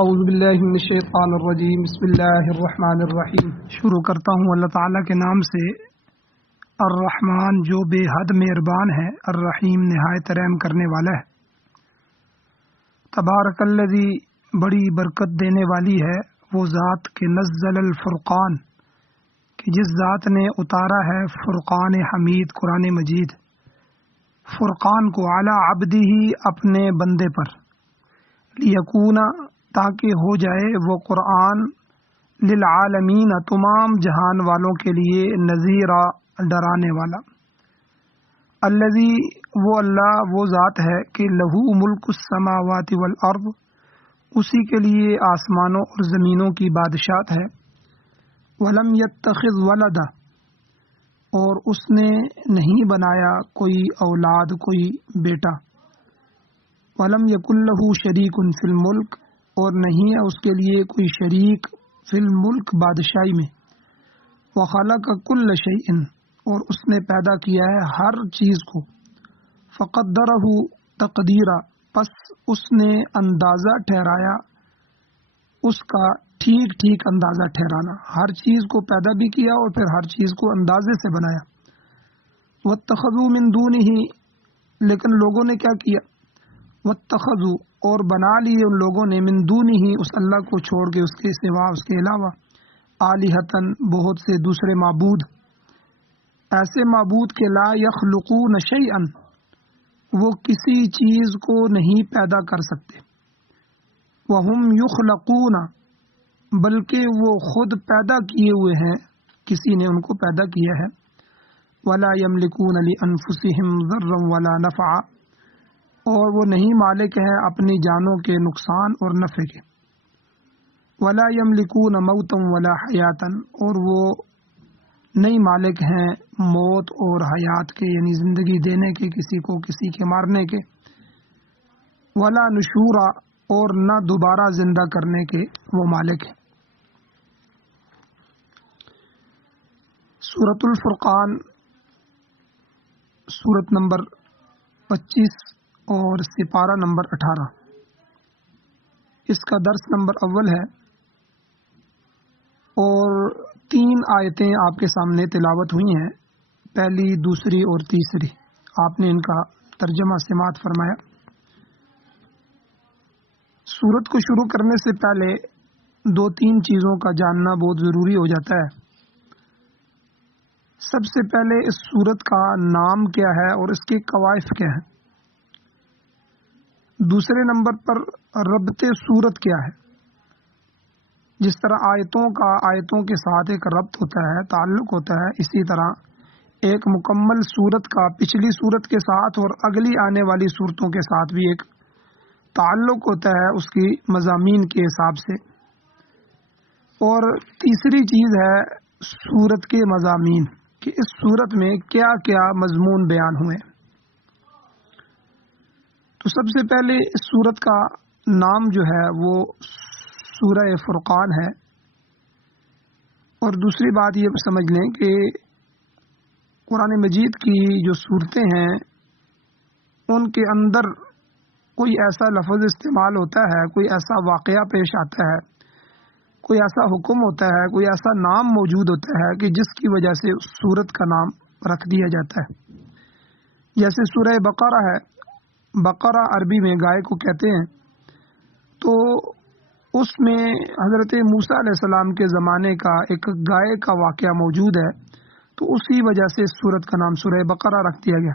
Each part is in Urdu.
اعوذ باللہ من الشیطان الرجیم بسم اللہ الرحمن الرحیم۔ شروع کرتا ہوں اللہ تعالیٰ کے نام سے، الرحمن جو بے حد مہربان ہے، الرحیم نہایت رحم کرنے والا ہے۔ تبارک الذی بڑی برکت دینے والی ہے وہ ذات کے نزل الفرقان کہ جس ذات نے اتارا ہے فرقان حمید قرآن مجید، فرقان کو علی عبدہ اپنے بندے پر، لیکون تاکہ ہو جائے وہ قرآن للعالمین تمام جہان والوں کے لیے نذیرا ڈرانے والا۔ الذی وہ اللہ وہ ذات ہے کہ لہو ملک السماوات والارض اسی کے لیے آسمانوں اور زمینوں کی بادشاہت ہے۔ ولم یتخذ ولدا اور اس نے نہیں بنایا کوئی اولاد کوئی بیٹا۔ ولم یکن لہ شریک فی الملک اور نہیں ہے اس کے لیے کوئی شریک فی الملک بادشاہی میں۔ وخلق کل شیء اور اس نے پیدا کیا ہے ہر چیز کو۔ فقدرہ تقدیرا پس اس نے اندازہ ٹھہرایا اس کا ٹھیک ٹھیک اندازہ ٹھہرانا، ہر چیز کو پیدا بھی کیا اور پھر ہر چیز کو اندازے سے بنایا۔ واتخذوا من دونہ لیکن لوگوں نے کیا کیا، واتخذوا اور بنا لیے ان لوگوں نے من دونہ اس اللہ کو چھوڑ کے اس کے سوا اس کے علاوہ آلہۃ بہت سے دوسرے معبود، ایسے معبود کہ لا یخلقون شیئا وہ کسی چیز کو نہیں پیدا کر سکتے، وہم یخلقون بلکہ وہ خود پیدا کیے ہوئے ہیں، کسی نے ان کو پیدا کیا ہے۔ ولا یملکون لانفسہم ضرا ولا نفعا اور وہ نہیں مالک ہیں اپنی جانوں کے نقصان اور نفع کے۔ ولا یملکون موتا ولا حیاتا اور وہ نہیں مالک ہیں موت اور حیات کے، یعنی زندگی دینے کے کسی کو، کسی کے مارنے کے۔ ولا نشورا اور نہ دوبارہ زندہ کرنے کے وہ مالک ہیں۔ سورۃ الفرقان سورت نمبر 25 اور سپارہ نمبر 18، اس کا درس نمبر اول ہے اور 3 آیتیں آپ کے سامنے تلاوت ہوئی ہیں، پہلی، دوسری اور تیسری۔ آپ نے ان کا ترجمہ سماعت فرمایا۔ سورت کو شروع کرنے سے پہلے 2-3 چیزوں کا جاننا بہت ضروری ہو جاتا ہے۔ سب سے پہلے اس سورت کا نام کیا ہے اور اس کے قوائف کیا ہیں۔ دوسرے نمبر پر ربط سورت کیا ہے۔ جس طرح آیتوں کا آیتوں کے ساتھ ایک ربط ہوتا ہے، تعلق ہوتا ہے، اسی طرح ایک مکمل سورت کا پچھلی سورت کے ساتھ اور اگلی آنے والی سورتوں کے ساتھ بھی ایک تعلق ہوتا ہے اس کی مضامین کے حساب سے۔ اور تیسری چیز ہے سورت کے مضامین، کہ اس سورت میں کیا کیا مضمون بیان ہوئے۔ تو سب سے پہلے اس سورت کا نام جو ہے وہ سورہ فرقان ہے، اور دوسری بات یہ سمجھ لیں کہ قرآن مجید کی جو صورتیں ہیں ان کے اندر کوئی ایسا لفظ استعمال ہوتا ہے، کوئی ایسا واقعہ پیش آتا ہے، کوئی ایسا حکم ہوتا ہے، کوئی ایسا نام موجود ہوتا ہے کہ جس کی وجہ سے اس سورت کا نام رکھ دیا جاتا ہے۔ جیسے سورہ بقرہ ہے، بقرہ عربی میں گائے کو کہتے ہیں، تو اس میں حضرت موسیٰ علیہ السلام کے زمانے کا ایک گائے کا واقعہ موجود ہے، تو اسی وجہ سے اس سورت کا نام سورہ بقرہ رکھ دیا گیا۔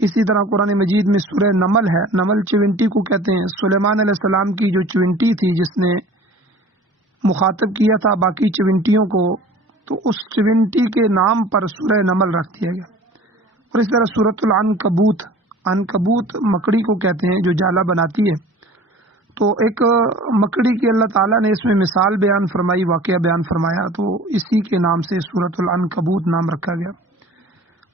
اسی طرح قرآن مجید میں سورہ نمل ہے، نمل چونٹی کو کہتے ہیں، سلیمان علیہ السلام کی جو چونٹی تھی جس نے مخاطب کیا تھا باقی چونٹیوں کو، تو اس چونٹی کے نام پر سورہ نمل رکھ دیا گیا۔ اور اس طرح سورۃ العنکبوت، عنکبوت مکڑی کو کہتے ہیں جو جالا بناتی ہے، تو ایک مکڑی کی اللہ تعالیٰ نے اس میں مثال بیان فرمائی، واقعہ بیان فرمایا، تو اسی کے نام سے سورۃ العنکبوت نام رکھا گیا۔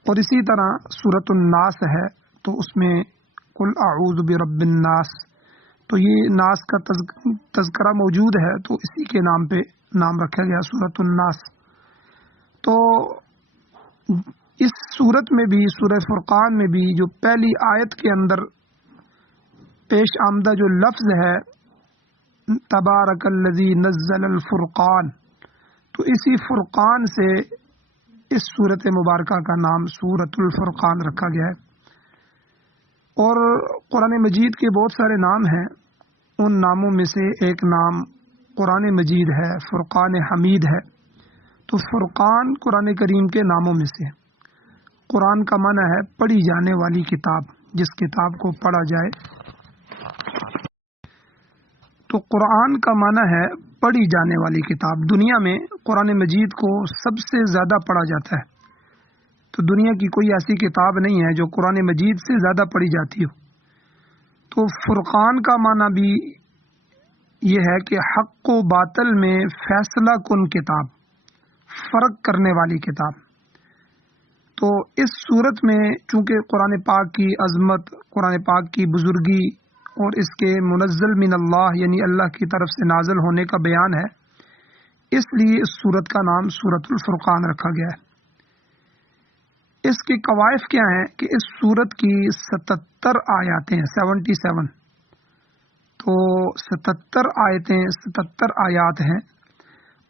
اور اسی طرح سورۃ الناس ہے، تو اس میں قل اعوذ برب الناس، تو یہ ناس کا تذکرہ موجود ہے، تو اسی کے نام پہ نام رکھا گیا سورۃ الناس۔ تو اس سورت میں بھی، سورہ فرقان میں بھی، جو پہلی آیت کے اندر پیش آمدہ جو لفظ ہے تبارک الذی نزل الفرقان، تو اسی فرقان سے اس صورت مبارکہ کا نام سورۃ الفرقان رکھا گیا ہے۔ اور قرآن مجید کے بہت سارے نام ہیں، ان ناموں میں سے ایک نام قرآن مجید ہے، فرقان حمید ہے۔ تو فرقان قرآن کریم کے ناموں میں سے ہے۔ قرآن کا معنی ہے پڑھی جانے والی کتاب، جس کتاب کو پڑھا جائے۔ تو قرآن کا معنی ہے پڑھی جانے والی کتاب۔ دنیا میں قرآن مجید کو سب سے زیادہ پڑھا جاتا ہے، تو دنیا کی کوئی ایسی کتاب نہیں ہے جو قرآن مجید سے زیادہ پڑھی جاتی ہو۔ تو فرقان کا معنی بھی یہ ہے کہ حق و باطل میں فیصلہ کن کتاب، فرق کرنے والی کتاب۔ تو اس صورت میں چونکہ قرآن پاک کی عظمت، قرآن پاک کی بزرگی اور اس کے منزل من اللہ یعنی اللہ کی طرف سے نازل ہونے کا بیان ہے، اس لیے اس صورت کا نام سورۃ الفرقان رکھا گیا ہے۔ اس کے قوائف کیا ہیں کہ اس صورت کی 77 آیاتیں ہیں، 77۔ تو 77 آیتیں، 77 آیات ہیں،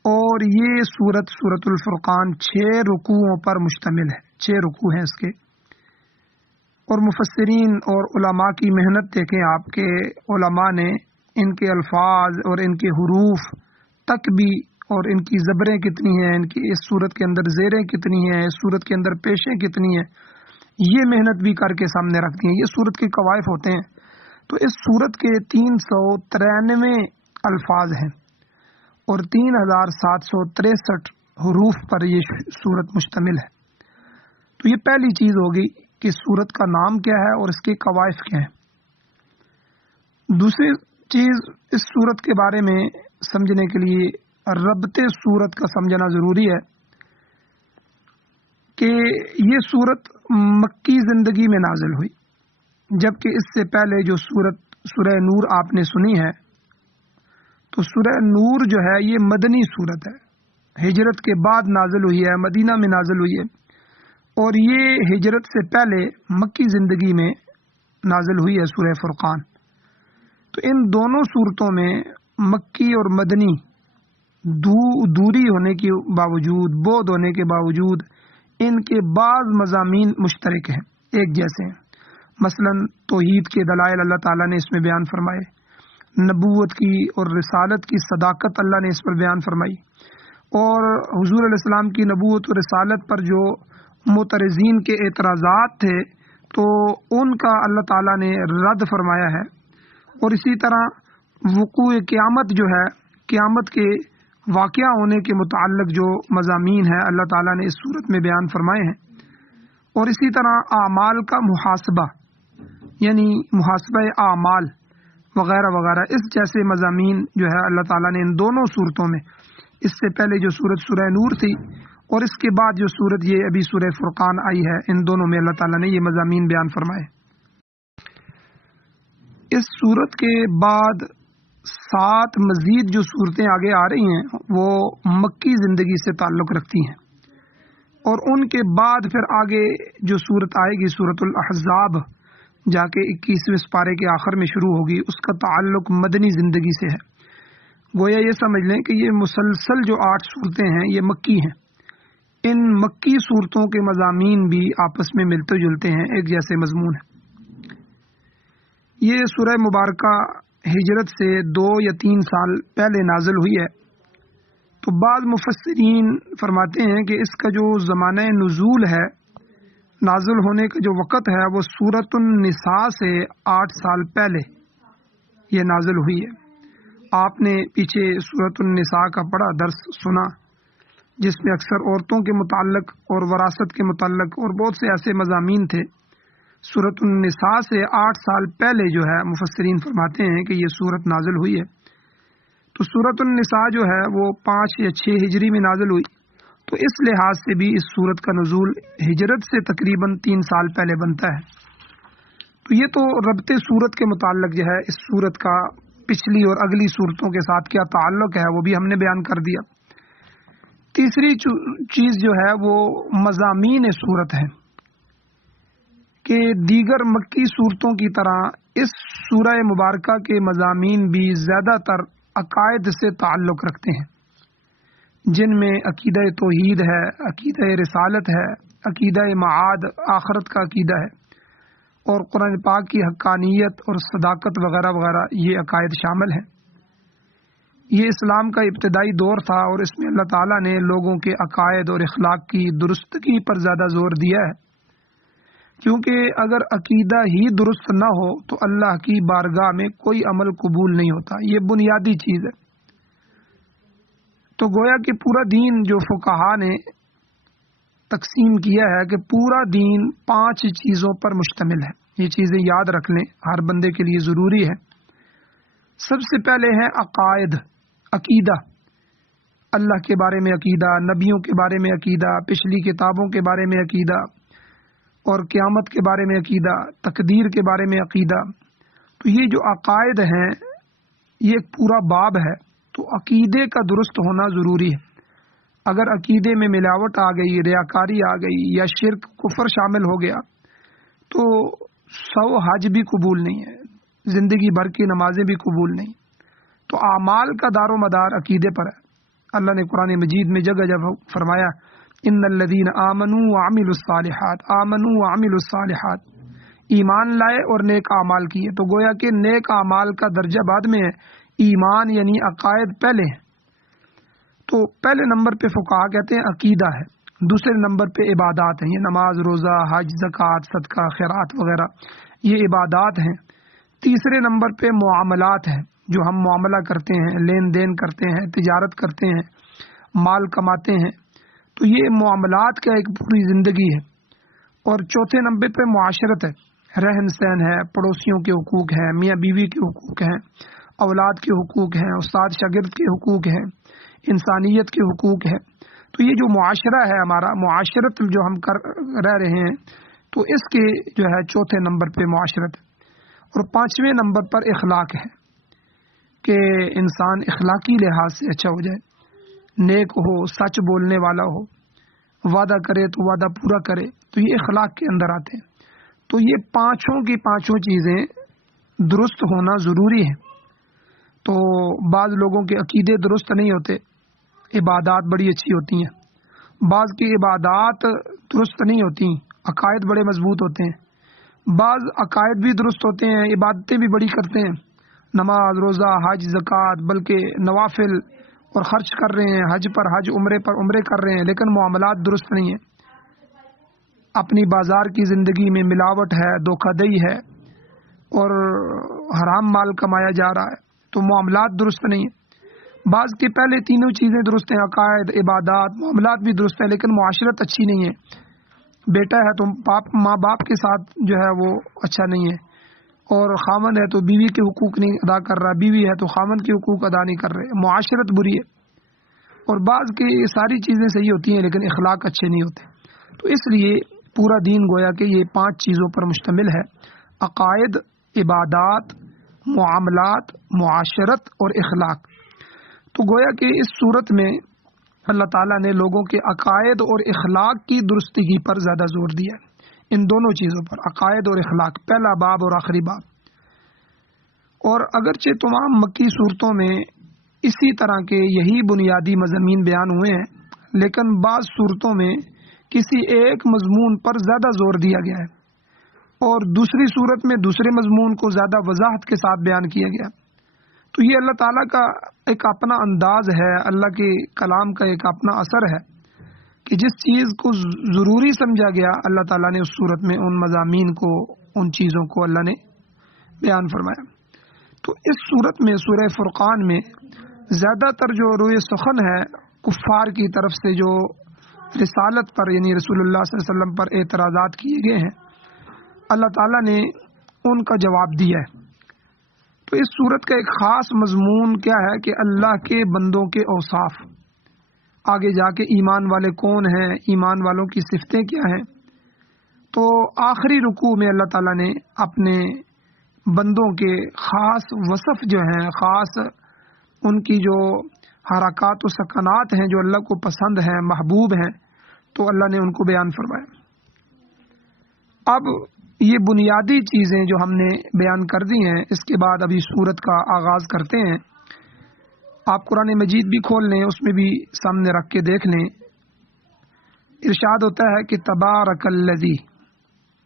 اور یہ سورۃ الفرقان 6 رکوعوں پر مشتمل ہے، 6 رکوع ہیں اس کے۔ اور مفسرین اور علماء کی محنت دیکھیں آپ، کے علماء نے ان کے الفاظ اور ان کے حروف تک بھی، اور ان کی زبریں کتنی ہیں، ان کی اس صورت کے اندر زیریں کتنی ہیں، اس صورت کے اندر پیشیں کتنی ہیں، یہ محنت بھی کر کے سامنے رکھتی ہیں۔ یہ صورت کے قوائف ہوتے ہیں۔ تو اس صورت کے 393 الفاظ ہیں اور 3763 حروف پر یہ صورت مشتمل ہے۔ تو یہ پہلی چیز ہوگی کہ صورت کا نام کیا ہے اور اس کے قوائف کیا ہیں۔ دوسری چیز، اس صورت کے بارے میں سمجھنے کے لیے ربط صورت کا سمجھنا ضروری ہے کہ یہ صورت مکی زندگی میں نازل ہوئی، جبکہ اس سے پہلے جو سورہ نور آپ نے سنی ہے، تو سورہ نور جو ہے یہ مدنی صورت ہے، ہجرت کے بعد نازل ہوئی ہے، مدینہ میں نازل ہوئی ہے، اور یہ ہجرت سے پہلے مکی زندگی میں نازل ہوئی ہے سورہ فرقان۔ تو ان دونوں صورتوں میں مکی اور مدنی دوری ہونے کے باوجود، بعد ہونے کے باوجود، ان کے بعض مضامین مشترک ہیں، ایک جیسے ہیں۔ مثلا توحید کے دلائل اللہ تعالیٰ نے اس میں بیان فرمائے، نبوت کی اور رسالت کی صداقت اللہ نے اس پر بیان فرمائی، اور حضور علیہ السلام کی نبوت و رسالت پر جو معترضین کے اعتراضات تھے تو ان کا اللہ تعالیٰ نے رد فرمایا ہے۔ اور اسی طرح وقوع قیامت جو ہے، قیامت کے واقعہ ہونے کے متعلق جو مضامین ہیں اللہ تعالیٰ نے اس صورت میں بیان فرمائے ہیں۔ اور اسی طرح اعمال کا محاسبہ، یعنی محاسبہ اعمال وغیرہ وغیرہ، اس جیسے مضامین جو ہے اللہ تعالیٰ نے ان دونوں صورتوں میں، اس سے پہلے جو صورت سورہ نور تھی اور اس کے بعد جو صورت یہ ابھی سورہ فرقان آئی ہے، ان دونوں میں اللہ تعالیٰ نے یہ مضامین بیان فرمائے۔ اس صورت کے بعد 7 مزید جو صورتیں آگے آ رہی ہیں وہ مکی زندگی سے تعلق رکھتی ہیں، اور ان کے بعد پھر آگے جو صورت آئے گی سورۃ الاحزاب، جا کے 21ویں پارے کے آخر میں شروع ہوگی، اس کا تعلق مدنی زندگی سے ہے۔ گویا یہ سمجھ لیں کہ یہ مسلسل جو 8 صورتیں ہیں یہ مکی ہیں۔ ان مکی صورتوں کے مضامین بھی آپس میں ملتے جلتے ہیں، ایک جیسے مضمون ہیں۔ یہ سورہ مبارکہ ہجرت سے 2 یا 3 سال پہلے نازل ہوئی ہے۔ تو بعض مفسرین فرماتے ہیں کہ اس کا جو زمانہ نزول ہے، نازل ہونے کا جو وقت ہے، وہ سورۃ النساء سے 8 سال پہلے یہ نازل ہوئی ہے۔ آپ نے پیچھے سورۃ النساء کا بڑا درس سنا، جس میں اکثر عورتوں کے متعلق اور وراثت کے متعلق اور بہت سے ایسے مضامین تھے۔ سورۃ النساء سے 8 سال پہلے جو ہے مفسرین فرماتے ہیں کہ یہ سورت نازل ہوئی ہے۔ تو سورۃ النساء جو ہے وہ 5 یا 6 ہجری میں نازل ہوئی، تو اس لحاظ سے بھی اس سورت کا نزول ہجرت سے تقریباً 3 سال پہلے بنتا ہے۔ تو یہ تو ربط سورت کے متعلق جو ہے اس سورت کا پچھلی اور اگلی صورتوں کے ساتھ کیا تعلق ہے وہ بھی ہم نے بیان کر دیا۔ تیسری چیز جو ہے وہ مضامین صورت ہے کہ دیگر مکی صورتوں کی طرح اس سورہ مبارکہ کے مضامین بھی زیادہ تر عقائد سے تعلق رکھتے ہیں، جن میں عقیدہ توحید ہے، عقیدہ رسالت ہے، عقیدہ معاد آخرت کا عقیدہ ہے، اور قرآن پاک کی حقانیت اور صداقت وغیرہ وغیرہ، یہ عقائد شامل ہیں۔ یہ اسلام کا ابتدائی دور تھا اور اس میں اللہ تعالیٰ نے لوگوں کے عقائد اور اخلاق کی درستگی پر زیادہ زور دیا ہے، کیونکہ اگر عقیدہ ہی درست نہ ہو تو اللہ کی بارگاہ میں کوئی عمل قبول نہیں ہوتا۔ یہ بنیادی چیز ہے۔ تو گویا کہ پورا دین جو فقہا نے تقسیم کیا ہے کہ پورا دین 5 چیزوں پر مشتمل ہے۔ یہ چیزیں یاد رکھ لیں، ہر بندے کے لیے ضروری ہے۔ سب سے پہلے ہے عقائد، عقیدہ، اللہ کے بارے میں عقیدہ، نبیوں کے بارے میں عقیدہ، پچھلی کتابوں کے بارے میں عقیدہ، اور قیامت کے بارے میں عقیدہ، تقدیر کے بارے میں عقیدہ۔ تو یہ جو عقائد ہیں یہ ایک پورا باب ہے، تو عقیدے کا درست ہونا ضروری ہے۔ اگر عقیدے میں ملاوٹ آ گئی، ریاکاری آ گئی یا شرک کفر شامل ہو گیا تو 100 حج بھی قبول نہیں ہے، زندگی بھر کی نمازیں بھی قبول نہیں۔ تو اعمال کا دار و مدار عقیدے پر ہے۔ اللہ نے قرآن مجید میں جگہ جگہ فرمایا ان الذین آمنوا وعملوا الصالحات، آمنوا وعملوا الصالحات، ایمان لائے اور نیک اعمال کیے۔ تو گویا کہ نیک اعمال کا درجہ بعد میں ہے، ایمان یعنی عقائد پہلے ہے۔ تو پہلے نمبر پہ فقہا کہتے ہیں عقیدہ ہے، دوسرے نمبر پہ عبادات ہیں، یہ نماز، روزہ، حج، زکوٰۃ، صدقہ، خیرات وغیرہ یہ عبادات ہیں۔ تیسرے نمبر پہ معاملات ہیں، جو ہم معاملہ کرتے ہیں، لین دین کرتے ہیں، تجارت کرتے ہیں، مال کماتے ہیں، تو یہ معاملات کا ایک پوری زندگی ہے۔ اور چوتھے نمبر پہ معاشرت ہے، رہن سہن ہے، پڑوسیوں کے حقوق ہیں، میاں بیوی کے حقوق ہیں، اولاد کے حقوق ہیں، استاد شاگرد کے حقوق ہیں، انسانیت کے حقوق ہے۔ تو یہ جو معاشرہ ہے ہمارا، معاشرت جو ہم رہ رہے ہیں، تو اس کے جو ہے چوتھے نمبر پہ معاشرت ہے۔ اور 5ویں نمبر پر اخلاق ہے کہ انسان اخلاقی لحاظ سے اچھا ہو جائے، نیک ہو، سچ بولنے والا ہو، وعدہ کرے تو وعدہ پورا کرے، تو یہ اخلاق کے اندر آتے ہیں۔ تو یہ پانچوں کی پانچوں چیزیں درست ہونا ضروری ہے۔ تو بعض لوگوں کے عقیدے درست نہیں ہوتے، عبادات بڑی اچھی ہوتی ہیں، بعض کی عبادات درست نہیں ہوتی، عقائد بڑے مضبوط ہوتے ہیں، بعض عقائد بھی درست ہوتے ہیں، عبادتیں بھی بڑی کرتے ہیں، نماز، روزہ، حج، زکوٰۃ، بلکہ نوافل اور خرچ کر رہے ہیں، حج پر حج، عمرے پر عمرے کر رہے ہیں، لیکن معاملات درست نہیں ہیں، اپنی بازار کی زندگی میں ملاوٹ ہے، دھوکہ دہی ہے اور حرام مال کمایا جا رہا ہے، تو معاملات درست نہیں ہیں۔ بعض کی پہلے تینوں چیزیں درست ہیں، عقائد، عبادات، معاملات بھی درست ہیں، لیکن معاشرت اچھی نہیں ہے۔ بیٹا ہے تو ماں باپ کے ساتھ جو ہے وہ اچھا نہیں ہے، اور خامن ہے تو بیوی کے حقوق نہیں ادا کر رہا، بیوی ہے تو خامن کے حقوق ادا نہیں کر رہے، معاشرت بری ہے۔ اور بعض کی ساری چیزیں صحیح ہوتی ہیں لیکن اخلاق اچھے نہیں ہوتے۔ تو اس لیے پورا دین گویا کہ یہ 5 چیزوں پر مشتمل ہے: عقائد، عبادات، معاملات، معاشرت اور اخلاق۔ تو گویا کہ اس صورت میں اللہ تعالیٰ نے لوگوں کے عقائد اور اخلاق کی درستگی پر زیادہ زور دیا ہے، ان دونوں چیزوں پر، عقائد اور اخلاق، پہلا باب اور آخری باب۔ اور اگرچہ تمام مکی صورتوں میں اسی طرح کے یہی بنیادی مضامین بیان ہوئے ہیں، لیکن بعض صورتوں میں کسی ایک مضمون پر زیادہ زور دیا گیا ہے اور دوسری صورت میں دوسرے مضمون کو زیادہ وضاحت کے ساتھ بیان کیا گیا۔ تو یہ اللہ تعالیٰ کا ایک اپنا انداز ہے، اللہ کے کلام کا ایک اپنا اثر ہے کہ جس چیز کو ضروری سمجھا گیا اللہ تعالیٰ نے اس صورت میں ان مضامین کو، ان چیزوں کو اللہ نے بیان فرمایا۔ تو اس صورت میں، سورہ فرقان میں زیادہ تر جو روئے سخن ہے کفار کی طرف سے، جو رسالت پر یعنی رسول اللہ صلی اللہ علیہ وسلم پر اعتراضات کیے گئے ہیں، اللہ تعالیٰ نے ان کا جواب دیا ہے۔ تو اس صورت کا ایک خاص مضمون کیا ہے کہ اللہ کے بندوں کے اوصاف، آگے جا کے ایمان والے کون ہیں، ایمان والوں کی صفتیں کیا ہیں۔ تو آخری رکوع میں اللہ تعالیٰ نے اپنے بندوں کے خاص وصف جو ہیں، خاص ان کی جو حرکات و سکنات ہیں جو اللہ کو پسند ہیں، محبوب ہیں، تو اللہ نے ان کو بیان فرمایا۔ اب یہ بنیادی چیزیں جو ہم نے بیان کر دی ہیں، اس کے بعد ابھی سورت کا آغاز کرتے ہیں آپ قرآن مجید بھی کھول لیں، اس میں بھی سامنے رکھ کے دیکھ لیں، ارشاد ہوتا ہے کہ تبارک الذی،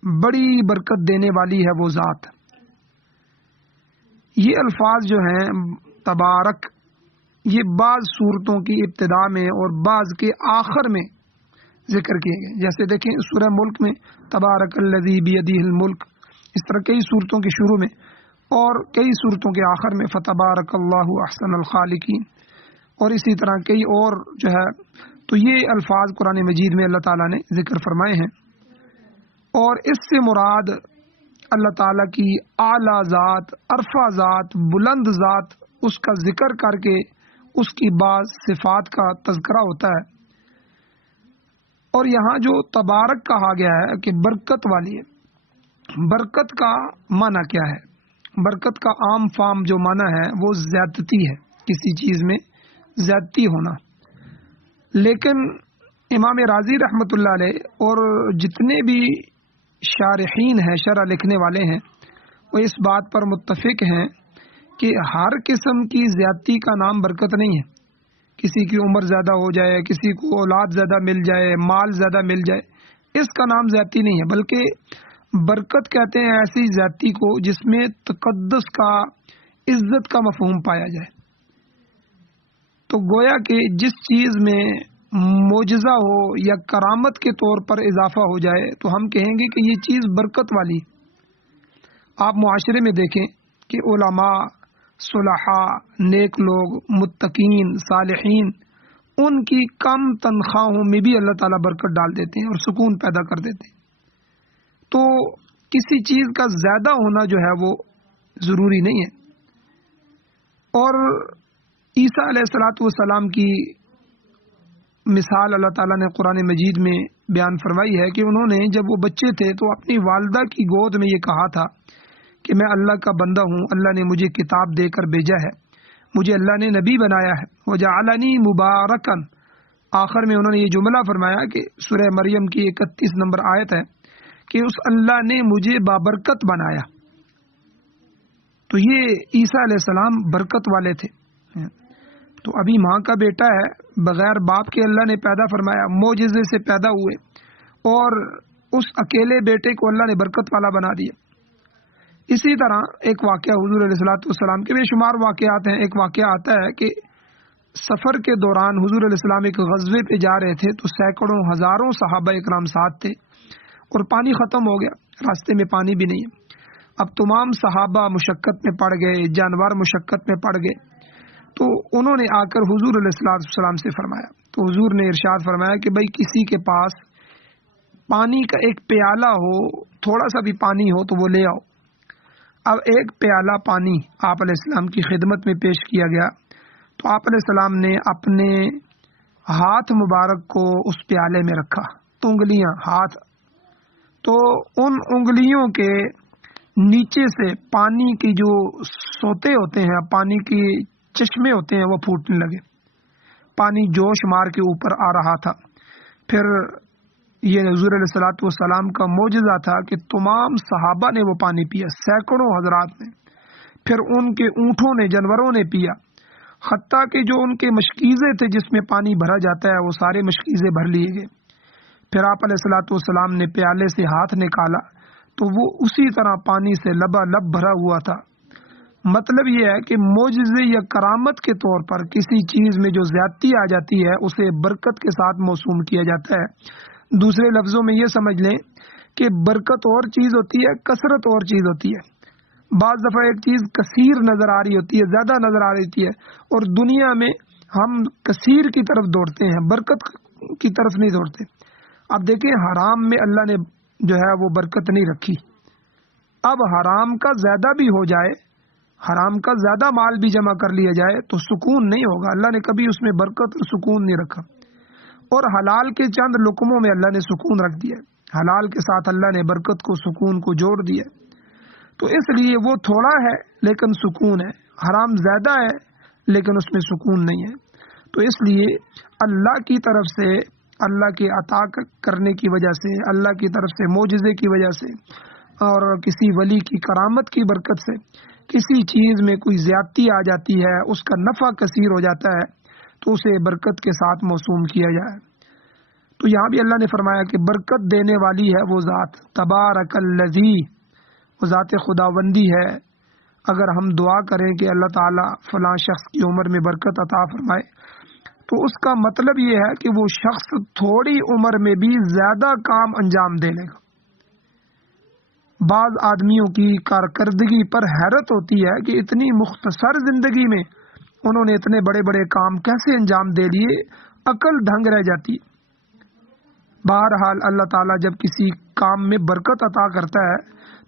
بڑی برکت دینے والی ہے وہ ذات۔ یہ الفاظ جو ہیں تبارک، یہ بعض صورتوں کی ابتدا میں اور بعض کے آخر میں ذکر کیے گئے، جیسے دیکھیں سورہ ملک میں تبارک الذی بیدہ الملک، اس طرح کئی صورتوں کے شروع میں اور کئی صورتوں کے آخر میں فتبارک اللہ احسن الخالقین، اور اسی طرح کئی اور جو ہے، تو یہ الفاظ قرآن مجید میں اللہ تعالیٰ نے ذکر فرمائے ہیں، اور اس سے مراد اللہ تعالیٰ کی اعلیٰ ذات، عرفہ ذات، بلند ذات، اس کا ذکر کر کے اس کی بعض صفات کا تذکرہ ہوتا ہے۔ اور یہاں جو تبارک کہا گیا ہے کہ برکت والی ہے، برکت کا معنی کیا ہے؟ برکت کا عام فام جو معنی ہے وہ زیادتی ہے، کسی چیز میں زیادتی ہونا، لیکن امام رازی رحمۃ اللہ علیہ اور جتنے بھی شارحین ہیں، شرح لکھنے والے ہیں، وہ اس بات پر متفق ہیں کہ ہر قسم کی زیادتی کا نام برکت نہیں ہے۔ کسی کی عمر زیادہ ہو جائے، کسی کو اولاد زیادہ مل جائے، مال زیادہ مل جائے، اس کا نام زیادتی نہیں ہے، بلکہ برکت کہتے ہیں ایسی زیادتی کو جس میں تقدس کا، عزت کا مفہوم پایا جائے۔ تو گویا کہ جس چیز میں معجزہ ہو یا کرامت کے طور پر اضافہ ہو جائے تو ہم کہیں گے کہ یہ چیز برکت والی۔ آپ معاشرے میں دیکھیں کہ علماء، صلحاء، نیک لوگ، متقین، صالحین، ان کی کم تنخواہوں میں بھی اللہ تعالیٰ برکت ڈال دیتے ہیں اور سکون پیدا کر دیتے ہیں۔ تو کسی چیز کا زیادہ ہونا جو ہے وہ ضروری نہیں ہے۔ اور عیسیٰ علیہ الصلوۃ والسلام کی مثال اللہ تعالیٰ نے قرآن مجید میں بیان فرمائی ہے کہ انہوں نے جب وہ بچے تھے تو اپنی والدہ کی گود میں یہ کہا تھا کہ میں اللہ کا بندہ ہوں، اللہ نے مجھے کتاب دے کر بھیجا ہے، مجھے اللہ نے نبی بنایا ہے، وجعلنی مبارکن۔ آخر میں انہوں نے یہ جملہ فرمایا کہ سورہ مریم کی 31 نمبر آیت ہے کہ اس اللہ نے مجھے بابرکت بنایا۔ تو یہ عیسیٰ علیہ السلام برکت والے تھے۔ تو ابھی ماں کا بیٹا ہے، بغیر باپ کے اللہ نے پیدا فرمایا، معجزے سے پیدا ہوئے، اور اس اکیلے بیٹے کو اللہ نے برکت والا بنا دیا۔ اسی طرح ایک واقعہ حضور علیہ الصلوۃ والسلام کے بے شمار واقعات ہیں۔ ایک واقعہ آتا ہے کہ سفر کے دوران حضور علیہ السلام ایک غزوے پہ جا رہے تھے تو سینکڑوں ہزاروں صحابہ اکرام ساتھ تھے اور پانی ختم ہو گیا، راستے میں پانی بھی نہیں ہے۔ اب تمام صحابہ مشقت میں پڑ گئے، جانور مشقت میں پڑ گئے، تو انہوں نے آ کر حضور علیہ الصلوۃ والسلام سے فرمایا، تو حضور نے ارشاد فرمایا کہ بھائی کسی کے پاس پانی کا ایک پیالہ ہو، تھوڑا سا بھی پانی ہو تو وہ لے آؤ۔ اب ایک پیالہ پانی آپ علیہ السلام کی خدمت میں پیش کیا گیا تو آپ علیہ السلام نے اپنے ہاتھ مبارک کو اس پیالے میں رکھا، انگلیاں، ہاتھ، تو ان انگلیوں کے نیچے سے پانی کی جو سوتے ہوتے ہیں، پانی کی چشمے ہوتے ہیں، وہ پھوٹنے لگے، پانی جوش مار کے اوپر آ رہا تھا۔ پھر یہ حضور علیہ الصلوۃ والسلام کا معجزہ تھا کہ تمام صحابہ نے وہ پانی پیا، سینکڑوں حضرات نے، پھر ان کے اونٹوں نے، جانوروں نے پیا، حتیٰ کہ جو ان کے مشکیزے تھے جس میں پانی بھرا جاتا ہے وہ سارے مشکیزے بھر لیے گئے۔ پھر آپ علیہ الصلوۃ والسلام نے پیالے سے ہاتھ نکالا تو وہ اسی طرح پانی سے لبالب بھرا ہوا تھا۔ مطلب یہ ہے کہ معجزے یا کرامت کے طور پر کسی چیز میں جو زیادتی آ جاتی ہے اسے برکت کے ساتھ موسوم کیا جاتا ہے۔ دوسرے لفظوں میں یہ سمجھ لیں کہ برکت اور چیز ہوتی ہے، کثرت اور چیز ہوتی ہے۔ بعض دفعہ ایک چیز کثیر نظر آ رہی ہوتی ہے، زیادہ نظر آ رہی ہوتی ہے، اور دنیا میں ہم کثیر کی طرف دوڑتے ہیں، برکت کی طرف نہیں دوڑتے۔ اب دیکھیں حرام میں اللہ نے جو ہے وہ برکت نہیں رکھی۔ اب حرام کا زیادہ بھی ہو جائے، حرام کا زیادہ مال بھی جمع کر لیا جائے تو سکون نہیں ہوگا، اللہ نے کبھی اس میں برکت اور سکون نہیں رکھا۔ اور حلال کے چند لقموں میں اللہ نے سکون رکھ دیا، حلال کے ساتھ اللہ نے برکت کو، سکون کو جوڑ دیا۔ تو اس لیے وہ تھوڑا ہے لیکن سکون ہے، حرام زیادہ ہے لیکن اس میں سکون نہیں ہے۔ تو اس لیے اللہ کی طرف سے، اللہ کے عطا کرنے کی وجہ سے، اللہ کی طرف سے معجزے کی وجہ سے اور کسی ولی کی کرامت کی برکت سے کسی چیز میں کوئی زیادتی آ جاتی ہے، اس کا نفع کثیر ہو جاتا ہے، تو اسے برکت کے ساتھ موسوم کیا جائے۔ تو یہاں بھی اللہ نے فرمایا کہ برکت دینے والی ہے وہ ذات، تبارک الذی، وہ ذات خداوندی ہے۔ اگر ہم دعا کریں کہ اللہ تعالیٰ فلاں شخص کی عمر میں برکت عطا فرمائے، تو اس کا مطلب یہ ہے کہ وہ شخص تھوڑی عمر میں بھی زیادہ کام انجام دے لے گا۔ بعض آدمیوں کی کارکردگی پر حیرت ہوتی ہے کہ اتنی مختصر زندگی میں انہوں نے اتنے بڑے بڑے کام کیسے انجام دے لیے، عقل دھنگ رہ جاتی ہے۔ بہرحال اللہ تعالیٰ جب کسی کام میں برکت عطا کرتا ہے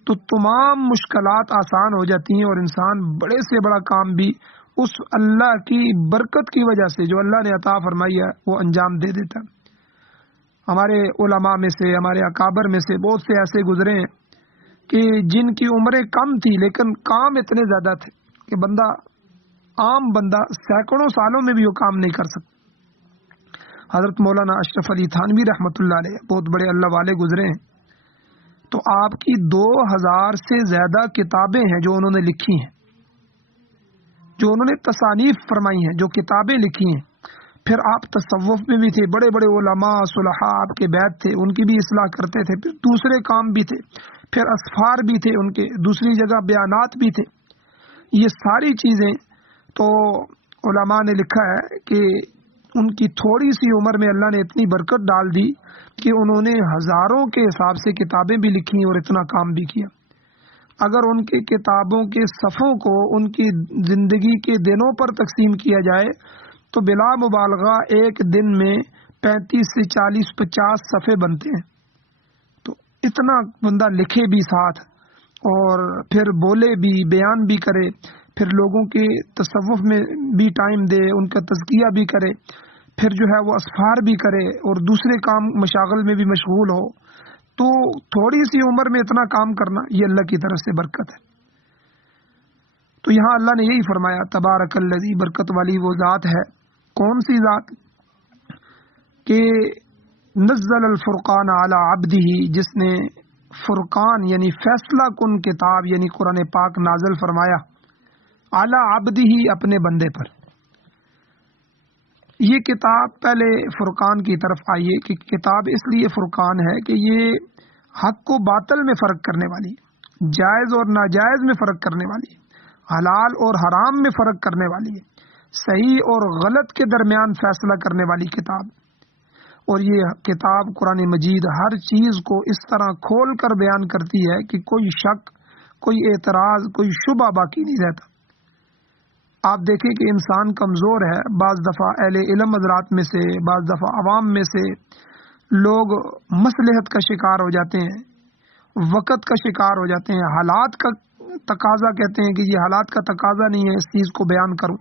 تو تمام مشکلات آسان ہو جاتی ہیں، اور انسان بڑے سے بڑا کام بھی اس اللہ کی برکت کی وجہ سے جو اللہ نے عطا فرمائی ہے وہ انجام دے دیتا ہے۔ ہمارے علماء میں سے، ہمارے اکابر میں سے بہت سے ایسے گزرے ہیں کہ جن کی عمریں کم تھی لیکن کام اتنے زیادہ تھے کہ عام بندہ سینکڑوں سالوں میں بھی وہ کام نہیں کر سکتا۔ حضرت مولانا اشرف علی تھانوی رحمۃ اللہ علیہ بہت بڑے اللہ والے گزرے ہیں، تو آپ کی 2000 سے زیادہ کتابیں ہیں جو انہوں نے لکھی ہیں، جو انہوں نے تصانیف فرمائی ہیں، جو کتابیں لکھی ہیں۔ پھر آپ تصوف میں بھی تھے، بڑے بڑے علماء صلحاء آپ کے بیعت تھے، ان کی بھی اصلاح کرتے تھے، پھر دوسرے کام بھی تھے، پھر اسفار بھی تھے ان کے، دوسری جگہ بیانات بھی تھے۔ یہ ساری چیزیں تو علماء نے لکھا ہے کہ ان کی تھوڑی سی عمر میں اللہ نے اتنی برکت ڈال دی کہ انہوں نے ہزاروں کے حساب سے کتابیں بھی لکھی اور اتنا کام بھی کیا۔ اگر ان کی کتابوں کے صفحوں کو ان کی زندگی کے دنوں پر تقسیم کیا جائے تو بلا مبالغہ ایک دن میں 35 سے 40 50 صفحے بنتے ہیں۔ تو اتنا بندہ لکھے بھی ساتھ اور پھر بولے بھی، بیان بھی کرے، پھر لوگوں کے تصوف میں بھی ٹائم دے، ان کا تزکیہ بھی کرے، پھر جو ہے وہ اسفار بھی کرے اور دوسرے کام مشاغل میں بھی مشغول ہو، تو تھوڑی سی عمر میں اتنا کام کرنا یہ اللہ کی طرف سے برکت ہے۔ تو یہاں اللہ نے یہی فرمایا تبارک الذی، برکت والی وہ ذات ہے۔ کون سی ذات؟ کہ نزل الفرقان علی عبدہ، جس نے فرقان یعنی فیصلہ کن کتاب یعنی قرآن پاک نازل فرمایا، علی عبدہ، اپنے بندے پر۔ یہ کتاب پہلے فرقان کی طرف آئیے کہ کتاب اس لیے فرقان ہے کہ یہ حق و باطل میں فرق کرنے والی، جائز اور ناجائز میں فرق کرنے والی، حلال اور حرام میں فرق کرنے والی ہے، صحیح اور غلط کے درمیان فیصلہ کرنے والی کتاب۔ اور یہ کتاب قرآن مجید ہر چیز کو اس طرح کھول کر بیان کرتی ہے کہ کوئی شک، کوئی اعتراض، کوئی شبہ باقی نہیں رہتا۔ آپ دیکھیں کہ انسان کمزور ہے، بعض دفعہ اہل علم حضرات میں سے، بعض دفعہ عوام میں سے لوگ مصلحت کا شکار ہو جاتے ہیں، وقت کا شکار ہو جاتے ہیں، حالات کا تقاضا کہتے ہیں کہ یہ حالات کا تقاضا نہیں ہے اس چیز کو بیان کروں،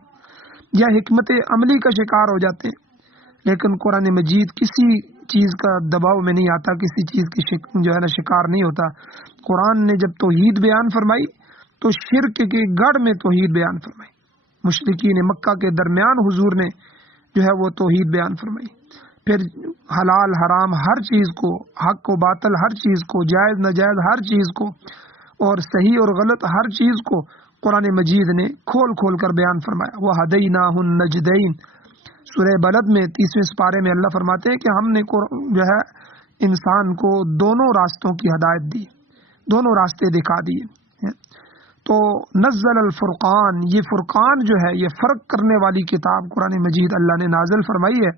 یا حکمت عملی کا شکار ہو جاتے ہیں۔ لیکن قرآن مجید کسی چیز کا دباؤ میں نہیں آتا، کسی چیز کی جو ہے نا شکار نہیں ہوتا۔ قرآن نے جب توحید بیان فرمائی تو شرک کے گڑھ میں توحید بیان فرمائی، مشرکین مکہ کے درمیان حضور نے جو ہے وہ توحید بیان فرمائی، پھر حلال حرام ہر چیز کو، حق و باطل ہر چیز کو، جائز ناجائز ہر چیز کو، اور صحیح اور غلط ہر چیز کو قرآن مجید نے کھول کھول کر بیان فرمایا۔ وَهَدَيْنَاهُ النَّجْدَيْنِ، سورہ بلد میں 30ویں سپارے میں اللہ فرماتے ہیں کہ ہم نے جو ہے انسان کو دونوں راستوں کی ہدایت دی، دونوں راستے دکھا دیے۔ تو نزل الفرقان، یہ فرقان جو ہے یہ فرق کرنے والی کتاب قرآن مجید اللہ نے نازل فرمائی ہے،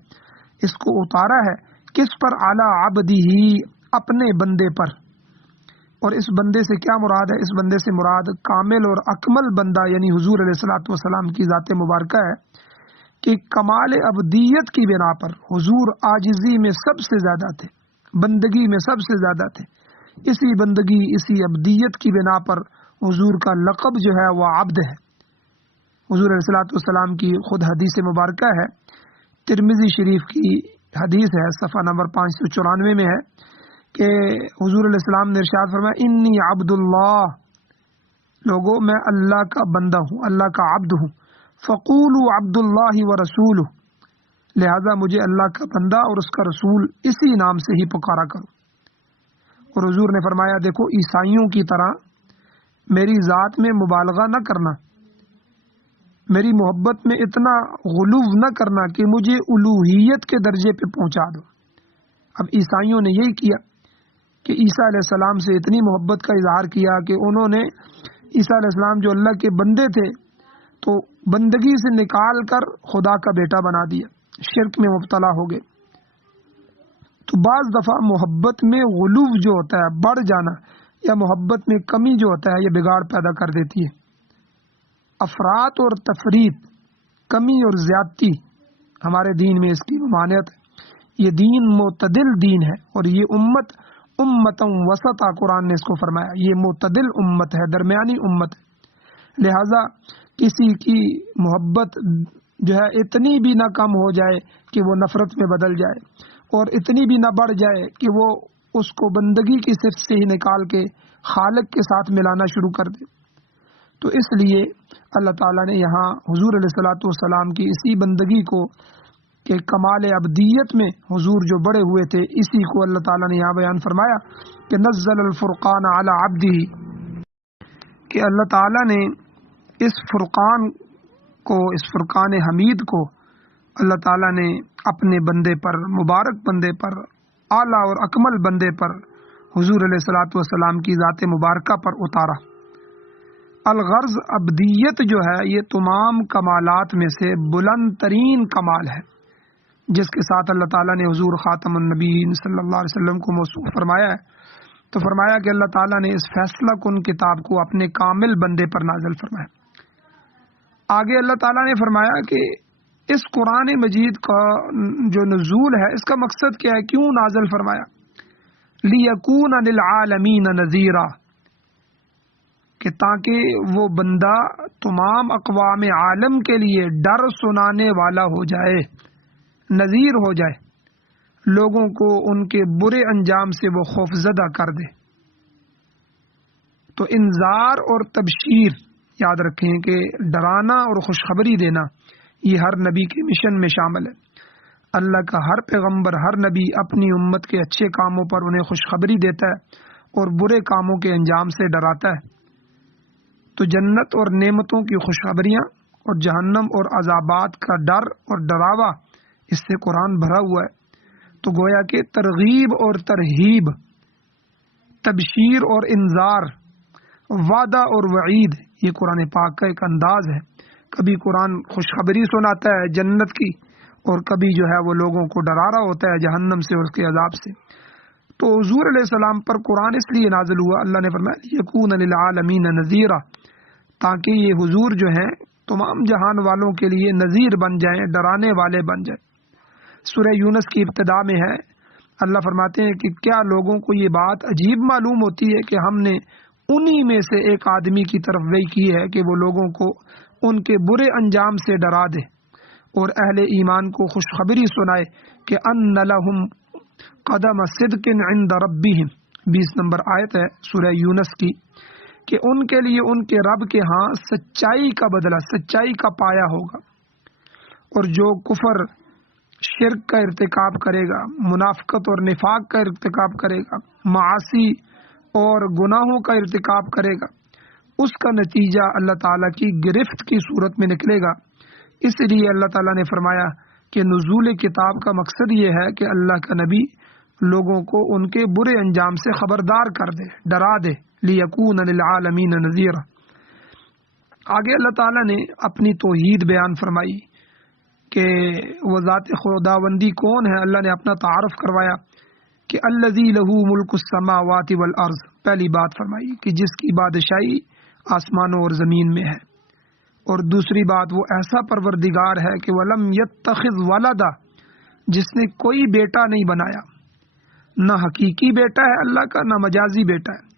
اس کو اتارا ہے کس پر؟ علی عبدہ، اپنے بندے پر۔ اور اس بندے سے کیا مراد ہے؟ اس بندے سے مراد کامل اور اکمل بندہ یعنی حضور علیہ الصلوۃ والسلام کی ذات مبارکہ ہے کہ کمال عبدیت کی بنا پر حضور عاجزی میں سب سے زیادہ تھے، بندگی میں سب سے زیادہ تھے۔ اسی بندگی، اسی عبدیت کی بنا پر حضور کا لقب جو ہے وہ عبد ہے۔ حضور علیہ الصلوۃ والسلام کی خود حدیث مبارکہ ہے، ترمذی شریف کی حدیث ہے، صفحہ نمبر 594 میں ہے کہ حضور علیہ السلام نے ارشاد فرمایا انی عبد اللہ، لوگوں میں اللہ کا بندہ ہوں، اللہ کا عبد ہوں، فقولوا عبد اللہ ورسولہ، لہذا مجھے اللہ کا بندہ اور اس کا رسول اسی نام سے ہی پکارا کرو۔ اور حضور نے فرمایا دیکھو عیسائیوں کی طرح میری ذات میں مبالغہ نہ کرنا، میری محبت میں اتنا غلو نہ کرنا کہ مجھے الوہیت کے درجے پہ پہنچا دو۔ اب عیسائیوں نے یہی کیا کہ عیسیٰ علیہ السلام سے اتنی محبت کا اظہار کیا کہ انہوں نے عیسیٰ علیہ السلام جو اللہ کے بندے تھے تو بندگی سے نکال کر خدا کا بیٹا بنا دیا، شرک میں مبتلا ہو گئے۔ تو بعض دفعہ محبت میں غلو جو ہوتا ہے، بڑھ جانا، یا محبت میں کمی جو ہوتا ہے، یہ بگاڑ پیدا کر دیتی ہے۔ افراط اور تفریط، کمی اور زیادتی ہمارے دین میں اس کی ممانعت ہے۔ یہ دین معتدل دین ہے، اور یہ امت امتم وسطا، قرآن نے اس کو فرمایا، یہ معتدل امت ہے، درمیانی امت ہے۔ لہذا کسی کی محبت جو ہے اتنی بھی نہ کم ہو جائے کہ وہ نفرت میں بدل جائے، اور اتنی بھی نہ بڑھ جائے کہ وہ اس کو بندگی کی صفت سے ہی نکال کے خالق کے ساتھ ملانا شروع کر دے۔ تو اس لیے اللہ تعالیٰ نے یہاں حضور علیہ الصلوۃ والسلام کی اسی بندگی کو کہ کمال ابدیت میں حضور جو بڑے ہوئے تھے، اسی کو اللہ تعالیٰ نے یہاں بیان فرمایا کہ نزل الفرقان علی عبدہ، کہ اللہ تعالیٰ نے اس فرقان کو، اس فرقان حمید کو اللہ تعالیٰ نے اپنے بندے پر، مبارک بندے پر، اعلیٰ اور اکمل بندے پر، حضور علیہ الصلوۃ والسلام کی ذات مبارکہ پر اتارا۔ الغرض عبدیت جو ہے یہ تمام کمالات میں سے بلند ترین کمال ہے، جس کے ساتھ اللہ تعالیٰ نے حضور خاتم النبیین صلی اللہ علیہ وسلم کو موصوف فرمایا ہے۔ تو فرمایا کہ اللہ تعالیٰ نے اس فیصلہ کن کتاب کو اپنے کامل بندے پر نازل فرمایا۔ آگے اللہ تعالیٰ نے فرمایا کہ اس قرآن مجید کا جو نزول ہے، اس کا مقصد کیا ہے، کیوں نازل فرمایا؟ لِيَكُونَ لِلْعَالَمِينَ نَذِيرًا، کہ تاکہ وہ بندہ تمام اقوام عالم کے لیے ڈر سنانے والا ہو جائے، نذیر ہو جائے، لوگوں کو ان کے برے انجام سے وہ خوف زدہ کر دے۔ تو انذار اور تبشیر یاد رکھیں کہ ڈرانا اور خوشخبری دینا یہ ہر نبی کے مشن میں شامل ہے۔ اللہ کا ہر پیغمبر، ہر نبی اپنی امت کے اچھے کاموں پر انہیں خوشخبری دیتا ہے اور برے کاموں کے انجام سے ڈراتا ہے۔ تو جنت اور نعمتوں کی خوشخبریاں اور جہنم اور عذابات کا ڈر اور ڈراوا، اس سے قرآن بھرا ہوا ہے۔ تو گویا کہ ترغیب اور ترہیب، تبشیر اور انذار، وعدہ اور وعید، یہ قرآن پاک کا ایک انداز ہے۔ کبھی قرآن خوشخبری سناتا ہے جنت کی، اور کبھی جو ہے وہ لوگوں کو ڈرا رہا ہوتا ہے جہنم سے اور اس کے عذاب سے۔ تو حضور علیہ السلام پر قرآن اس لیے نازل ہوا، اللہ نے فرمایا یکون للعالمین نذیرا، تاکہ یہ حضور جو ہیں تمام جہان والوں کے لیے نذیر بن جائیں، ڈرانے والے بن جائیں۔ سورہ یونس کی ابتدا میں ہے، اللہ فرماتے ہیں کہ کیا لوگوں کو یہ بات عجیب معلوم ہوتی ہے کہ ہم نے انہی میں سے ایک آدمی کی طرف وحی کی ہے کہ وہ لوگوں کو ان کے برے انجام سے ڈرا دے اور اہل ایمان کو خوشخبری سنائے کہ ان لہم قدم صدق عند ربہم، 20 نمبر آیت ہے سورہ یونس کی، کہ ان کے لیے ان کے رب کے ہاں سچائی کا بدلہ، سچائی کا پایا ہوگا۔ اور جو کفر، شرک کا ارتکاب کرے گا، منافقت اور نفاق کا ارتکاب کرے گا، معاصی اور گناہوں کا ارتکاب کرے گا، اس کا نتیجہ اللہ تعالیٰ کی گرفت کی صورت میں نکلے گا۔ اس لیے اللہ تعالیٰ نے فرمایا کہ نزول کتاب کا مقصد یہ ہے کہ اللہ کا نبی لوگوں کو ان کے برے انجام سے خبردار کر دے، ڈرا دے، لِيَكُونَ لِلْعَالَمِينَ نَذِيرًا۔ آگے اللہ تعالیٰ نے اپنی توحید بیان فرمائی کہ وہ ذات خداوندی کون ہے۔ اللہ نے اپنا تعارف کروایا کہ الذی لہ ملک السماوات والارض، پہلی بات فرمائی کہ جس کی بادشاہی آسمانوں اور زمین میں ہے، اور دوسری بات وہ ایسا پروردگار ہے کہ ولم یتخذ ولدا، جس نے کوئی بیٹا نہیں بنایا، نہ حقیقی بیٹا ہے اللہ کا، نہ مجازی بیٹا ہے،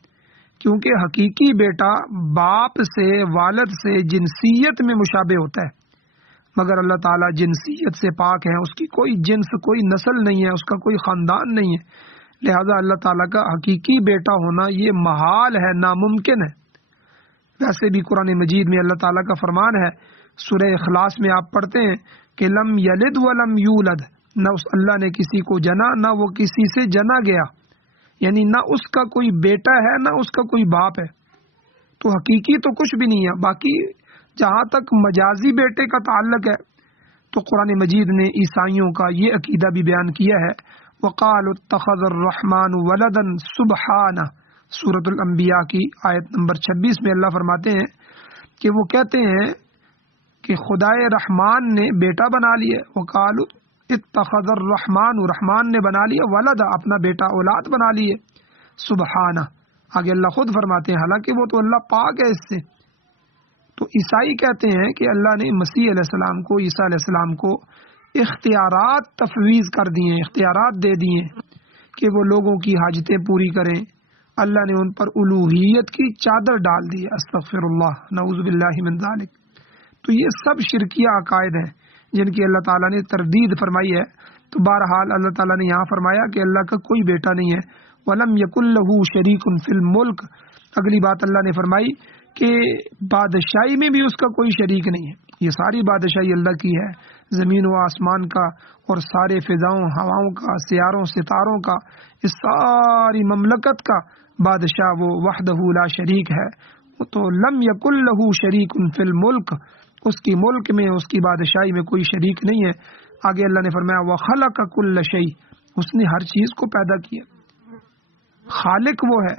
کیونکہ حقیقی بیٹا باپ سے، والد سے جنسیت میں مشابہ ہوتا ہے، مگر اللہ تعالیٰ جنسیت سے پاک ہے، اس کی کوئی جنس، کوئی نسل نہیں ہے، اس کا کوئی خاندان نہیں ہے، لہذا اللہ تعالیٰ کا حقیقی بیٹا ہونا یہ محال ہے، ناممکن ہے۔ ویسے بھی قرآن مجید میں اللہ تعالیٰ کا فرمان ہے، سورہ اخلاص میں آپ پڑھتے ہیں کہ لم یلد ولم یولد، نہ اس اللہ نے کسی کو جنا، نہ وہ کسی سے جنا گیا، یعنی نہ اس کا کوئی بیٹا ہے نہ اس کا کوئی باپ ہے، تو حقیقی تو کچھ بھی نہیں ہے۔ باقی جہاں تک مجازی بیٹے کا تعلق ہے تو قرآن مجید نے عیسائیوں کا یہ عقیدہ بھی بیان کیا ہے، وَقَالُوا اتَّخَذَ الرَّحْمَنُ وَلَدًا سُبْحَانَهُ، سورۃ الانبیاء کی آیت نمبر 26 میں اللہ فرماتے ہیں کہ وہ کہتے ہیں کہ خدائے رحمان نے بیٹا بنا لیا، وَقَالُوا اتَّخَذَ الرَّحْمَنُ، رحمان نے بنا لیا، ولدا اپنا بیٹا اولاد بنا لیے، سبحانہ، آگے اللہ خود فرماتے ہیں، حالانکہ وہ تو اللہ پاک ہے اس سے۔ تو عیسائی کہتے ہیں کہ اللہ نے مسیح علیہ السلام کو، عیسیٰ علیہ السلام کو اختیارات تفویض کر دیے، اختیارات دے دیے کہ وہ لوگوں کی حاجتیں پوری کریں۔ اللہ نے ان پر الوہیت کی چادر ڈال دی، استغفر اللہ، نعوذ باللہ من ذالک۔ تو یہ سب شرکیہ عقائد ہیں جن کی اللہ تعالیٰ نے تردید فرمائی ہے۔ تو بہرحال اللہ تعالیٰ نے یہاں فرمایا کہ اللہ کا کوئی بیٹا نہیں ہے، وَلَمْ يَكُنْ لَهُ شَرِيكٌ فِي الْمُلْكِ۔ اگلی بات اللہ نے فرمائی کہ بادشاہی میں بھی اس کا کوئی شریک نہیں ہے۔ یہ ساری بادشاہی اللہ کی ہے، زمین و آسمان کا اور سارے فضاؤں ہواؤں کا، سیاروں ستاروں کا، اس ساری مملکت کا بادشاہ وہ وحدہ لا شریک ہے۔ تو لم یکن لہ شریک فی الملک، اس کی ملک میں، اس کی بادشاہی میں کوئی شریک نہیں ہے۔ آگے اللہ نے فرمایا وخلق کل شیء، اس نے ہر چیز کو پیدا کیا۔ خالق وہ ہے،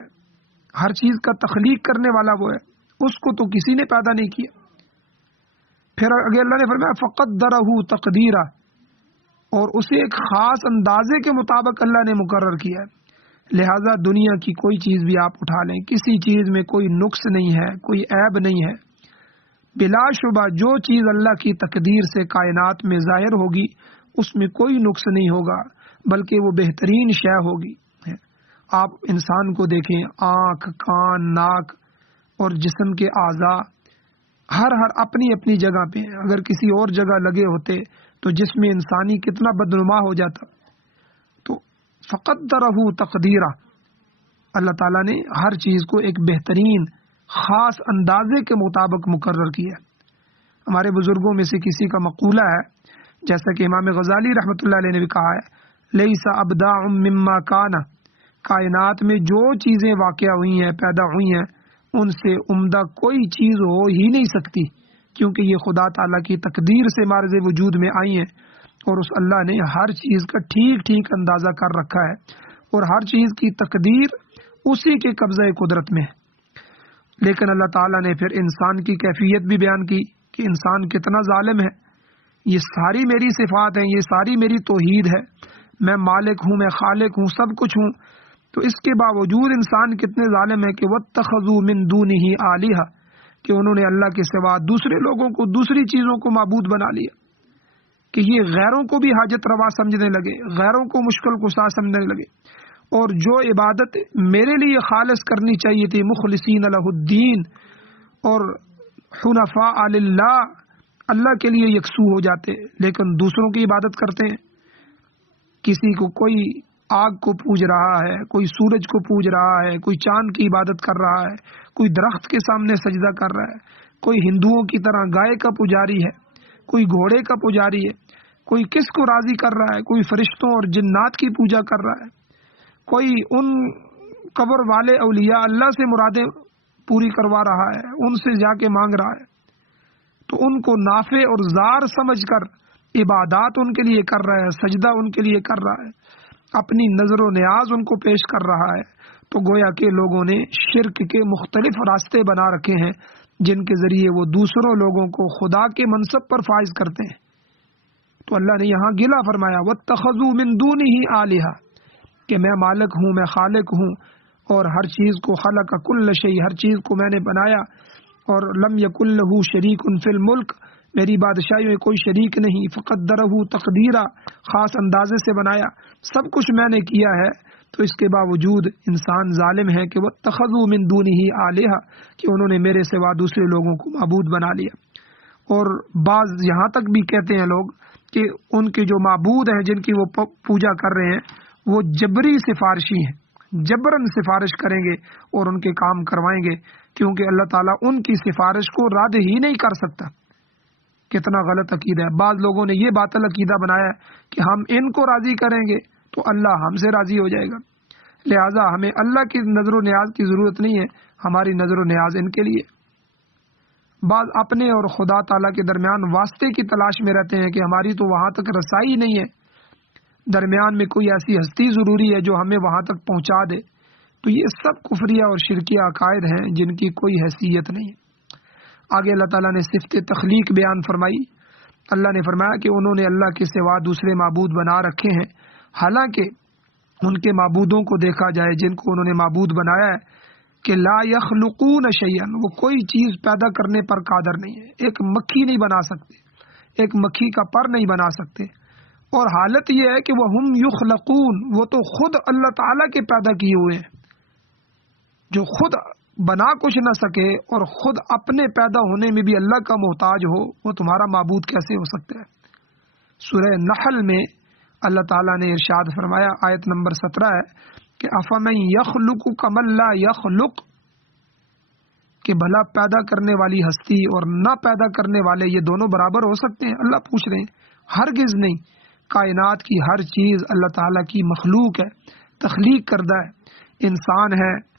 ہر چیز کا تخلیق کرنے والا وہ ہے، اس کو تو کسی نے پیدا نہیں کیا۔ پھر آگے اللہ نے فرمایا فقدرہ تقدیرا، اور اسے ایک خاص اندازے کے مطابق اللہ نے مقرر کیا ہے۔ لہذا دنیا کی کوئی چیز بھی آپ اٹھا لیں، کسی چیز میں کوئی نقص نہیں ہے، کوئی عیب نہیں ہے۔ بلا شبہ جو چیز اللہ کی تقدیر سے کائنات میں ظاہر ہوگی اس میں کوئی نقص نہیں ہوگا، بلکہ وہ بہترین شے ہوگی۔ آپ انسان کو دیکھیں، آنکھ، کان، ناک اور جسم کے اعضاء ہر اپنی اپنی جگہ پہ ہیں۔ اگر کسی اور جگہ لگے ہوتے تو جسم انسانی کتنا بدنما ہو جاتا۔ تو فقدرہ تقدیرہ، اللہ تعالیٰ نے ہر چیز کو ایک بہترین خاص اندازے کے مطابق مقرر کیا۔ ہمارے بزرگوں میں سے کسی کا مقولہ ہے، جیسا کہ امام غزالی رحمۃ اللہ علیہ نے بھی کہا ہے، لیس ابداع مما کان، کائنات میں جو چیزیں واقع ہوئی ہیں، پیدا ہوئی ہیں، ان سے عمدہ کوئی چیز ہو ہی نہیں سکتی، کیونکہ یہ خدا تعالیٰ کی تقدیر سے مارز وجود میں آئی ہیں، اور اس اللہ نے ہر چیز کا ٹھیک ٹھیک اندازہ کر رکھا ہے، اور ہر چیز کی تقدیر اسی کے قبضہ قدرت میں ہے۔ لیکن اللہ تعالیٰ نے پھر انسان کی کیفیت بھی بیان کی کہ انسان کتنا ظالم ہے۔ یہ ساری میری صفات ہیں، یہ ساری میری توحید ہے، میں مالک ہوں، میں خالق ہوں، سب کچھ ہوں، تو اس کے باوجود انسان کتنے ظالم ہے کہ وَاتَّخَذُوا مِن دُونِهِ آلِهَةً، کہ انہوں نے اللہ کے سوا دوسرے لوگوں کو، دوسری چیزوں کو معبود بنا لیا، کہ یہ غیروں کو بھی حاجت روا سمجھنے لگے، غیروں کو مشکل کشا سمجھنے لگے، اور جو عبادت میرے لیے خالص کرنی چاہیے تھی، مخلصین لہ الدین اور حنفاء للہ، اللہ کے لیے یکسو ہو جاتے، لیکن دوسروں کی عبادت کرتے ہیں۔ کسی کو کوئی آگ کو پوج رہا ہے، کوئی سورج کو پوج رہا ہے، کوئی چاند کی عبادت کر رہا ہے، کوئی درخت کے سامنے سجدہ کر رہا ہے، کوئی ہندوؤں کی طرح گائے کا پجاری ہے، کوئی گھوڑے کا پجاری ہے، کوئی کس کو راضی کر رہا ہے، کوئی فرشتوں اور جنات کی پوجا کر رہا ہے، کوئی ان قبر والے اولیاء اللہ سے مرادیں پوری کروا رہا ہے، ان سے جا کے مانگ رہا ہے، تو ان کو نافع اور زار سمجھ کر عبادات ان کے لیے کر رہا ہے، سجدہ ان کے لیے کر رہا ہے، اپنی نظر و نیاز ان کو پیش کر رہا ہے۔ تو گویا کہ لوگوں نے شرک کے مختلف راستے بنا رکھے ہیں جن کے ذریعے وہ دوسروں لوگوں کو خدا کے منصب پر فائز کرتے ہیں۔ تو اللہ نے یہاں گلا فرمایا وَاتَّخَذُوا مِن دُونِهِ آلِهَةً، کہ میں مالک ہوں، میں خالق ہوں، اور ہر چیز کو خلق کل شیء، ہر چیز کو میں نے بنایا، اور لم یکن لہ شریک فی الملک، میری بادشاہی میں کوئی شریک نہیں، فقدرہ تقدیرا، خاص اندازے سے بنایا، سب کچھ میں نے کیا ہے۔ تو اس کے باوجود انسان ظالم ہے کہ وَاتَّخَذُوا مِن دُونِهِ آلِهَةً، کہ انہوں نے میرے سوا دوسرے لوگوں کو معبود بنا لیا۔ اور بعض یہاں تک بھی کہتے ہیں لوگ کہ ان کے جو معبود ہیں جن کی وہ پوجا کر رہے ہیں وہ جبری سفارشی ہیں، جبرن سفارش کریں گے اور ان کے کام کروائیں گے، کیونکہ اللہ تعالیٰ ان کی سفارش کو رد ہی نہیں کر سکتا۔ کتنا غلط عقیدہ ہے۔ بعض لوگوں نے یہ باطل عقیدہ بنایا ہے کہ ہم ان کو راضی کریں گے تو اللہ ہم سے راضی ہو جائے گا، لہذا ہمیں اللہ کی نظر و نیاز کی ضرورت نہیں ہے، ہماری نظر و نیاز ان کے لیے۔ بعض اپنے اور خدا تعالیٰ کے درمیان واسطے کی تلاش میں رہتے ہیں کہ ہماری تو وہاں تک رسائی نہیں ہے، درمیان میں کوئی ایسی ہستی ضروری ہے جو ہمیں وہاں تک پہنچا دے۔ تو یہ سب کفریہ اور شرکیہ عقائد ہیں جن کی کوئی حیثیت نہیں ہے۔ آگے اللہ تعالیٰ نے صفت تخلیق بیان فرمائی۔ اللہ نے فرمایا کہ انہوں نے اللہ کے سوا دوسرے معبود بنا رکھے ہیں، حالانکہ ان کے معبودوں کو دیکھا جائے جن کو انہوں نے معبود بنایا ہے کہ لا یخلقون شیئا، وہ کوئی چیز پیدا کرنے پر قادر نہیں ہے، ایک مکھی نہیں بنا سکتے، ایک مکھی کا پر نہیں بنا سکتے، اور حالت یہ ہے کہ وہ ہم یخلقون، وہ تو خود اللہ تعالیٰ کے پیدا کیے ہوئے ہیں۔ جو خود بنا کچھ نہ سکے اور خود اپنے پیدا ہونے میں بھی اللہ کا محتاج ہو، وہ تمہارا معبود کیسے ہو سکتا ہے؟ سورہ نحل میں اللہ تعالیٰ نے ارشاد فرمایا، آیت نمبر 17 ہے کہ افمن یخلق کمن لا یخلق، کہ بھلا پیدا کرنے والی ہستی اور نہ پیدا کرنے والے یہ دونوں برابر ہو سکتے ہیں؟ اللہ پوچھ رہے ہیں، ہرگز نہیں۔ کائنات کی ہر چیز اللہ تعالیٰ کی مخلوق ہے، تخلیق کردہ ہے، انسان ہے،